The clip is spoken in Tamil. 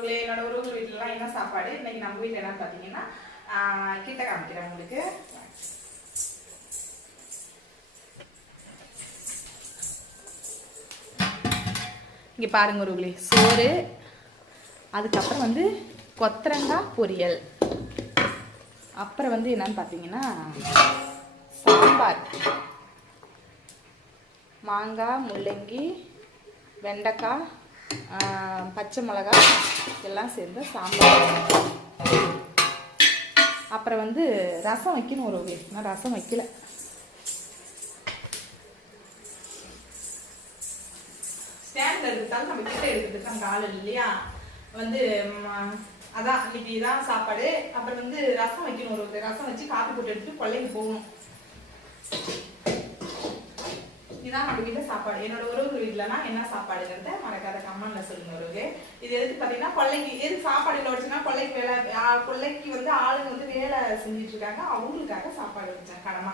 உறவுகளே, என்னோட உறவுகள் வீட்டுலலாம் என்ன சாப்பாடு இன்னைக்கு நம்ம வீட்டில் என்னன்னு பார்த்தீங்கன்னா கிட்ட காமிக்கிறேன் உங்களுக்கு. இங்கே பாருங்க உறவுகளே, சோறு, அதுக்கப்புறம் வந்து கொத்தரங்காய் பொரியல், அப்புறம் வந்து என்னன்னு பார்த்தீங்கன்னா சாம்பார், மாங்காய், முள்ளங்கி, வெண்டைக்காய், பச்சை மிளகாய் எல்லாம் சேர்ந்து சாம்பார். அப்புறம் வந்து ரசம் வைக்கணும் ஒரு வகை, நான் ரசம் வைக்கல. ஸ்டாண்டில் எடுத்தாலும் நம்ம கிட்ட எடுக்கிறதுக்கு அந்த ஆள் இல்லையா, வந்து அதான் இன்னைக்கு இதான் சாப்பாடு. அப்புறம் வந்து ரசம் வைக்கணும் ஒரு வகை, ரசம் வச்சு காப்பி போட்டு எடுத்துட்டு கொள்ளைக்கு போகணும். இதுதான் நம்ம வீட்டில் சாப்பாடு. என்னோட உறவுகள் வீட்டிலனா என்ன சாப்பாடுங்கிறத மறக்காத கமெண்ட்ல சொல்லுங்க உறவுகளே. இது எதுக்கு பார்த்தீங்கன்னா கொள்ளைக்கு எதுக்கு சாப்பாடு இல்லை வச்சுன்னா கொள்ளைக்கு வேலை, கொள்ளைக்கு வந்து ஆளுங்க வந்து வேலை செஞ்சுட்டு இருக்காங்க, அவங்களுக்காக சாப்பாடு வச்சேன் கடமா.